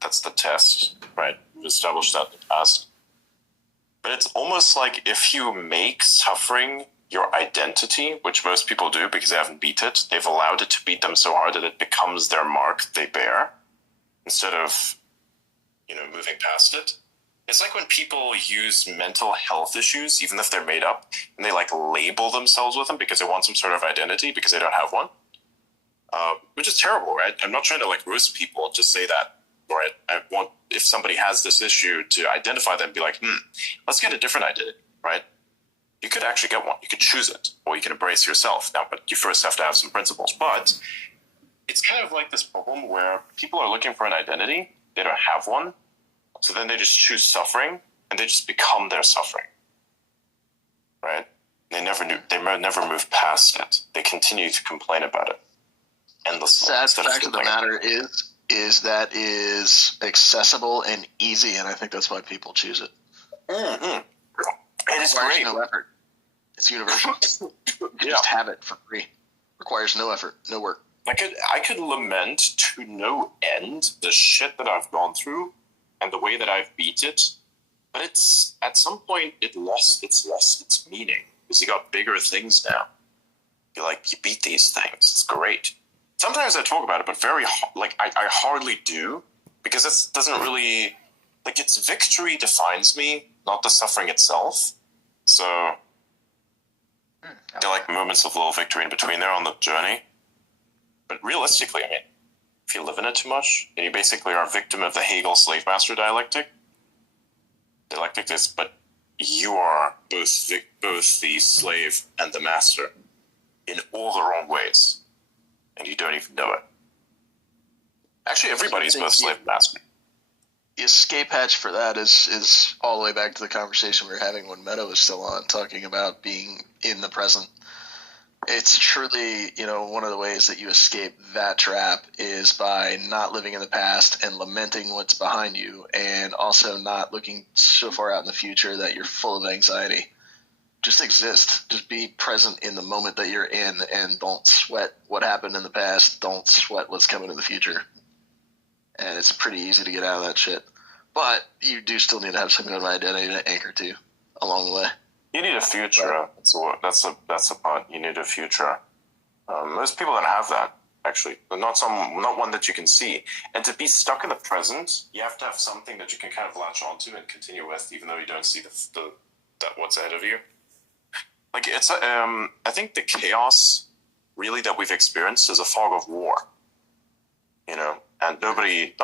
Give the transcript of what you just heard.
That's the test, right? We've established that in the past. But it's almost like if you make suffering your identity, which most people do because they haven't beat it, they've allowed it to beat them so hard that it becomes their mark they bear, instead of, moving past it. It's like when people use mental health issues, even if they're made up, and they label themselves with them because they want some sort of identity because they don't have one, which is terrible, right? I'm not trying to roast people, just say that, right? I want, if somebody has this issue, to identify them and be like, let's get a different identity, right? You could actually get one. You could choose it, or you can embrace yourself. Now, but you first have to have some principles. But it's kind of like this problem where people are looking for an identity. They don't have one. So then they just choose suffering, and they just become their suffering, right? They never move past it. They continue to complain about it endlessly. Sad fact of the matter is that is accessible and easy, and I think that's why people choose it. Mm-hmm. It is great. No effort. It's universal. You just have it for free. Requires no effort, no work. I could lament to no end the shit that I've gone through and the way that I've beat it, but it's at some point it lost its meaning because you got bigger things now. You beat these things. It's great. Sometimes I talk about it, but I hardly do, because it doesn't really its victory defines me, not the suffering itself. So there are moments of little victory in between there on the journey. But realistically, if you live in it too much, and you basically are a victim of the Hegel slave-master dialectic. Dialectic is, but you are both the slave and the master in all the wrong ways, and you don't even know it. Actually, everybody's both slave and master. The escape hatch for that is all the way back to the conversation we were having when Meadow was still on, talking about being in the present. It's truly, one of the ways that you escape that trap is by not living in the past and lamenting what's behind you, and also not looking so far out in the future that you're full of anxiety. Just exist. Just be present in the moment that you're in, and don't sweat what happened in the past. Don't sweat what's coming in the future. And it's pretty easy to get out of that shit. But you do still need to have some kind of identity to anchor to along the way. You need a future. That's the part. You need a future. Most people don't have that, actually. Not one that you can see. And to be stuck in the present, you have to have something that you can kind of latch onto and continue with, even though you don't see that what's ahead of you. It's I think the chaos really that we've experienced is a fog of war. And not many